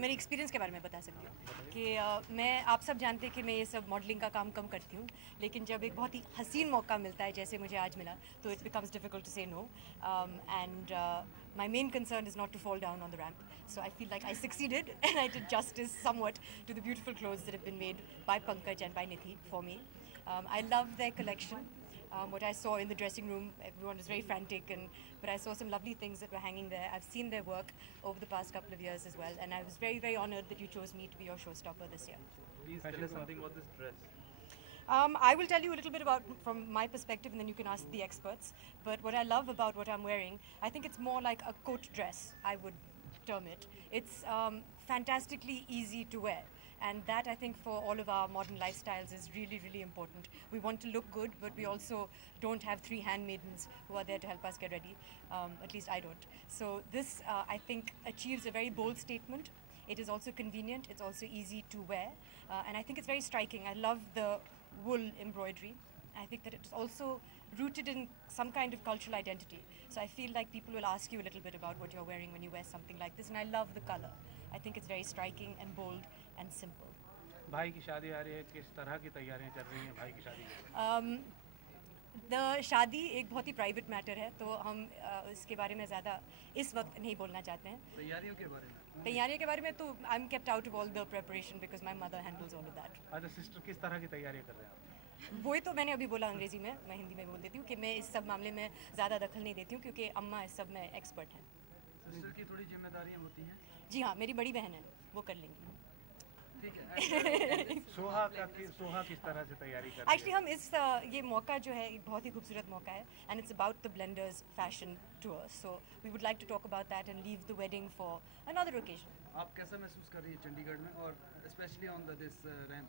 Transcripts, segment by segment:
मेरे एक्सपीरियंस के बारे में बता सकती हूँ कि मैं आप सब जानते हैं कि मैं ये सब मॉडलिंग का काम कम करती हूँ, लेकिन जब एक बहुत ही हसीन मौका मिलता है जैसे मुझे आज मिला तो it becomes difficult to say no and my main concern is not to fall down on the ramp. So I feel like I succeeded and I did justice somewhat to the beautiful clothes that have been made by Pankaj and by Nithi for me. I love their collection. What I saw in the dressing room, everyone was very frantic, but I saw some lovely things that were hanging there. I've seen their work over the past couple of years as well, and I was very, very honored that you chose me to be your showstopper this year. Please tell us something about this dress. I will tell you a little bit about from my perspective, and then you can ask the experts. But what I love about what I'm wearing, I think it's more like a coat dress, I would term it. It's fantastically easy to wear. And that, I think, for all of our modern lifestyles is really, really important. We want to look good, but we also don't have 3 handmaidens who are there to help us get ready. At least I don't. So this, I think, achieves a very bold statement. It is also convenient. It's also easy to wear. And I think it's very striking. I love the wool embroidery. I think that it's also rooted in some kind of cultural identity. So I feel like people will ask you a little bit about what you're wearing when you wear something like this. And I love the color. I think it's very striking and bold and simple. भाई की शादी आ रही है, किस तरह की तैयारियां चल रही हैं भाई की शादी की? शादी एक बहुत ही प्राइवेट मैटर है, तो हम इसके बारे में ज़्यादा इस वक्त नहीं बोलना चाहते हैं. तैयारियों के बारे में तो I am kept out of all the preparation because my mother handles all of that. अच्छा सिस्टर, किस तरह की तैयारियां कर रहे हैं आप? वही तो मैंने अभी बोला अंग्रेजी में, मैं हिंदी में बोल देती हूँ कि मैं इस सब मामले में ज़्यादा दखल नहीं देती हूँ क्योंकि अम्मा इस सब में एक्सपर्ट हैं. सिस्टर की थोड़ी जिम्मेदारियां होती हैं? जी हाँ, मेरी बड़ी बहन है, वो कर लेंगी. ठीक है. सोहा किस तरह से तैयारी कर रही है? एक्चुअली हम इस ये मौका जो है एक बहुत ही खूबसूरत मौका है and it's about the Blenders fashion tour. So we would like to talk about that and leave the wedding for another occasion. आप कैसा महसूस कर रही है चंडीगढ़ में और specially on this ramp?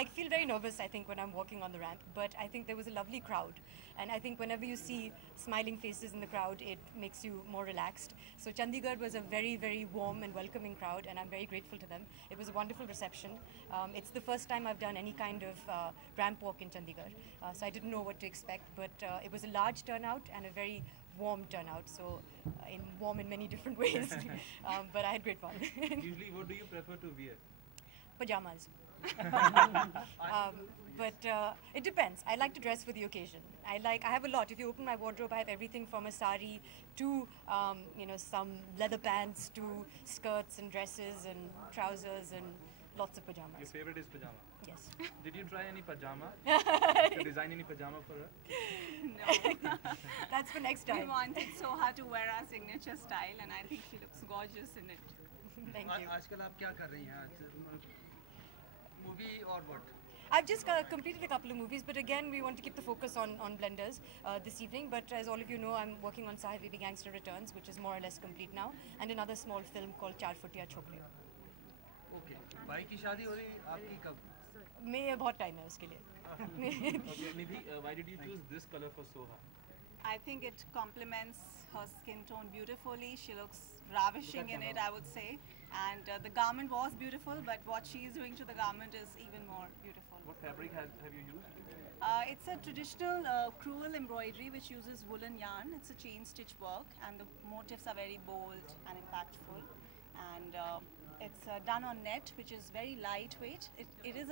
I feel very nervous, I think, when I'm walking on the ramp, but I think there was a lovely crowd. And I think whenever you see smiling faces in the crowd, it makes you more relaxed. So Chandigarh was a very, very warm and welcoming crowd, and I'm very grateful to them. It was a wonderful reception. It's the first time I've done any kind of ramp walk in Chandigarh, so I didn't know what to expect, but it was a large turnout and a very warm turnout, so warm in many different ways, but I had great fun. Usually, what do you prefer to wear? Pajamas. But it depends. I like to dress for the occasion. I have a lot. If you open my wardrobe, I have everything from a sari to some leather pants to skirts and dresses and trousers and lots of pajamas. Your favorite is pajama? Yes. Did you try any pajama? To design any pajama for her? No. That's for next time. We wanted Soha to wear our signature style, and I think she looks gorgeous in it. Thank you. आजकल आप क्या कर रही हैं? Movie और what? I've just completed a couple of movies, but again, we want to keep the focus on Blenders this evening. But as all of you know, I'm working on Sahi Baby Gangster Returns, which is more or less complete now, and another small film called Char Futiya Chokre. Okay. भाई की शादी हो रही आपकी कब? मैं बहुत time है उसके लिए. Okay, Nidhi, why did you choose this color for Soha? I think it complements her skin tone beautifully. She looks ravishing in it, I would say. And the garment was beautiful, but what she is doing to the garment is even more beautiful. What fabric have you used? It's a traditional crewel embroidery which uses woolen yarn. It's a chain stitch work, and the motifs are very bold and impactful. And it's done on net, which is very lightweight. It is a